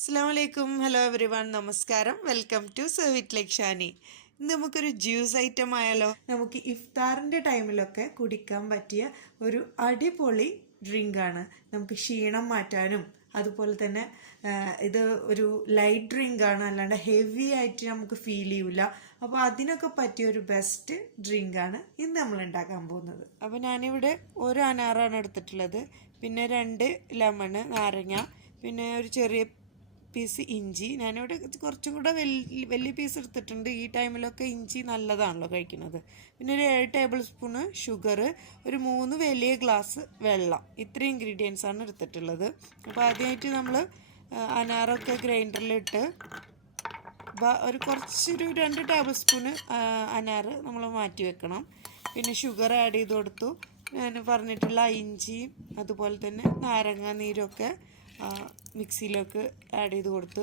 അസ്സലാമലൈക്കും. Hello everyone, നമസ്കാരം. Welcome to serve it like Shani. ഇന്ന് നമുക്കൊരു ജ്യൂസ് ഐറ്റം ആയാലോ? നമുക്ക് ഇഫ്താറിൻ്റെ ടൈമിലൊക്കെ കുടിക്കാൻ പറ്റിയ ഒരു അടിപൊളി ഡ്രിങ്കാണ്. നമുക്ക് ക്ഷീണം മാറ്റാനും അതുപോലെ തന്നെ ഇത് ഒരു ലൈറ്റ് ഡ്രിങ്കാണ്, അല്ലാണ്ട് ഹെവി ആയിട്ട് നമുക്ക് ഫീൽ ചെയ്യൂല. അപ്പോൾ അതിനൊക്കെ പറ്റിയ ഒരു ബെസ്റ്റ് ഡ്രിങ്കാണ് ഇന്ന് നമ്മൾ ഉണ്ടാക്കാൻ പോകുന്നത്. അപ്പോൾ ഞാനിവിടെ ഒരു അനാറാണ് എടുത്തിട്ടുള്ളത്, പിന്നെ 2 ലെമണ്, നാരങ്ങ, പിന്നെ ഒരു ചെറിയ പീസ് ഇഞ്ചി. ഞാനിവിടെ കുറച്ചും കൂടെ വലിയ പീസ് എടുത്തിട്ടുണ്ട്. ഈ ടൈമിലൊക്കെ ഇഞ്ചി നല്ലതാണല്ലോ കഴിക്കുന്നത്. പിന്നെ ഒരു 7 ടേബിൾ സ്പൂണ് ഷുഗർ, ഒരു 3 വലിയ ഗ്ലാസ് വെള്ളം. ഇത്രയും ഇൻഗ്രീഡിയൻസ് ആണ് എടുത്തിട്ടുള്ളത്. അപ്പോൾ ആദ്യമായിട്ട് നമ്മൾ അനാറൊക്കെ ഗ്രൈൻഡറിലിട്ട് കുറച്ചൊരു 2 ടേബിൾ സ്പൂണ് അനാറ് നമ്മൾ മാറ്റി വെക്കണം. പിന്നെ ഷുഗർ ആഡ് ചെയ്ത് കൊടുത്തു. ഞാൻ പറഞ്ഞിട്ടുള്ള ഇഞ്ചിയും അതുപോലെ തന്നെ നാരങ്ങ നീരൊക്കെ മിക്സിയിലേക്ക് ആഡ് ചെയ്ത് കൊടുത്ത്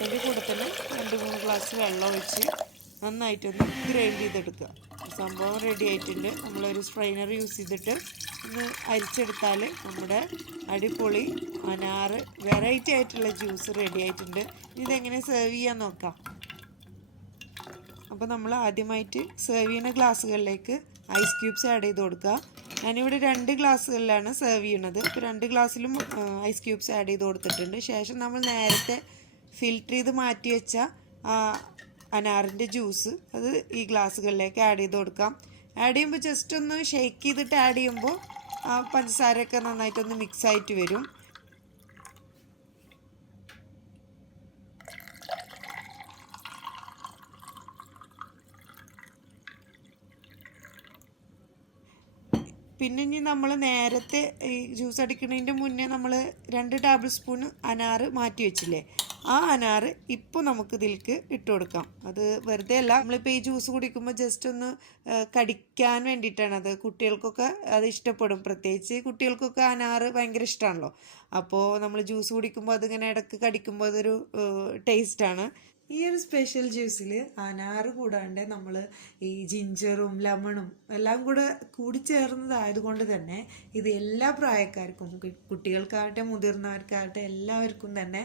അതിൻ്റെ കൂടെ തന്നെ 2-3 ഗ്ലാസ് വെള്ളം ഒഴിച്ച് നന്നായിട്ടൊന്ന് ഗ്രൈൻഡ് ചെയ്തെടുക്കുക. സംഭവം റെഡി ആയിട്ടുണ്ട്. നമ്മളൊരു സ്ട്രെയിനർ യൂസ് ചെയ്തിട്ട് ഒന്ന് അരിച്ചെടുത്താൽ നമ്മുടെ അടിപൊളി അനാറ് വെറൈറ്റി ആയിട്ടുള്ള ജ്യൂസ് റെഡി ആയിട്ടുണ്ട്. ഇതെങ്ങനെ സെർവ് ചെയ്യാൻ നോക്കാം. അപ്പോൾ നമ്മൾ ആദ്യമായിട്ട് സെർവ് ചെയ്യുന്ന ഗ്ലാസ്സുകളിലേക്ക് ഐസ് ക്യൂബ്സ് ആഡ് ചെയ്ത് കൊടുക്കുക. ഞാനിവിടെ 2 ഗ്ലാസ്സുകളിലാണ് സെർവ് ചെയ്യുന്നത്. ഇപ്പോൾ 2 ഗ്ലാസ്സിലും ഐസ് ക്യൂബ്സ് ആഡ് ചെയ്ത് കൊടുത്തിട്ടുണ്ട്. ശേഷം നമ്മൾ നേരത്തെ ഫിൽറ്റർ ചെയ്ത് മാറ്റി വെച്ച അനാറിൻ്റെ ജ്യൂസ് അത് ഈ ഗ്ലാസ്സുകളിലേക്ക് ആഡ് ചെയ്ത് കൊടുക്കാം. ആഡ് ചെയ്യുമ്പോൾ ജസ്റ്റ് ഒന്ന് ഷെയ്ക്ക് ചെയ്തിട്ട് ആഡ് ചെയ്യുമ്പോൾ പഞ്ചസാരയൊക്കെ നന്നായിട്ടൊന്ന് മിക്സ് ആയിട്ട് വരും. പിന്നെ ഇനി നമ്മൾ നേരത്തെ ഈ ജ്യൂസ് അടിക്കുന്നതിൻ്റെ മുന്നേ നമ്മൾ 2 ടേബിൾ സ്പൂൺ അനാറ് മാറ്റി വെച്ചില്ലേ, ആ അനാറ് ഇപ്പോൾ നമുക്ക് ഇതിലേക്ക് ഇട്ട് കൊടുക്കാം. അത് വെറുതെ അല്ല, നമ്മളിപ്പോൾ ഈ ജ്യൂസ് കുടിക്കുമ്പോൾ ജസ്റ്റ് ഒന്ന് കടിക്കാൻ വേണ്ടിയിട്ടാണ്. അത് കുട്ടികൾക്കൊക്കെ അത് ഇഷ്ടപ്പെടും. പ്രത്യേകിച്ച് കുട്ടികൾക്കൊക്കെ അനാറ് ഭയങ്കര ഇഷ്ടമാണല്ലോ. അപ്പോൾ നമ്മൾ ജ്യൂസ് കുടിക്കുമ്പോൾ അതിങ്ങനെ ഇടയ്ക്ക് കടിക്കുമ്പോൾ അതൊരു ടേസ്റ്റാണ്. ഈ ഒരു സ്പെഷ്യൽ ജ്യൂസിൽ അനാറ് കൂടാണ്ട് നമ്മൾ ഈ ജിഞ്ചറും ലെമണും എല്ലാം കൂടി ചേർന്നതായതുകൊണ്ട് തന്നെ ഇത് എല്ലാ പ്രായക്കാർക്കും, കുട്ടികൾക്കാകട്ടെ മുതിർന്നവർക്കാകട്ടെ എല്ലാവർക്കും തന്നെ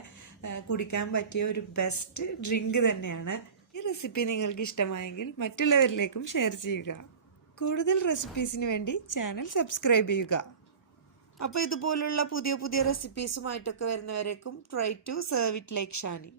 കുടിക്കാൻ പറ്റിയ ഒരു ബെസ്റ്റ് ഡ്രിങ്ക് തന്നെയാണ്. ഈ റെസിപ്പി നിങ്ങൾക്ക് ഇഷ്ടമായെങ്കിൽ മറ്റുള്ളവരിലേക്കും ഷെയർ ചെയ്യുക. കൂടുതൽ റെസിപ്പീസിന് വേണ്ടി ചാനൽ സബ്സ്ക്രൈബ് ചെയ്യുക. അപ്പോൾ ഇതുപോലുള്ള പുതിയ റെസിപ്പീസുമായിട്ടൊക്കെ വരുന്നവരേക്കും try to serve it like Shani.